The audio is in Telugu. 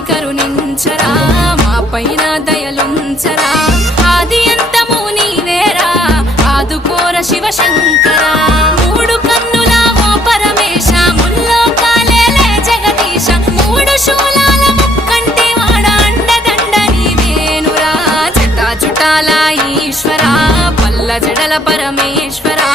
కాచి కరుణించరా మా పైన దయలుంచరా ఆది అంతము నీవేరా ఆదుకోర శివశంకరా మూడు కన్నుల ఓ పరమేశ ముల్లోకాలేలే జగదీశ మూడు శూలాల ముక్కంటి వాడ అండదండ నీవేనురా జటా జుటాల ఈశ్వరా పల్ల జడల పరమేశ్వరా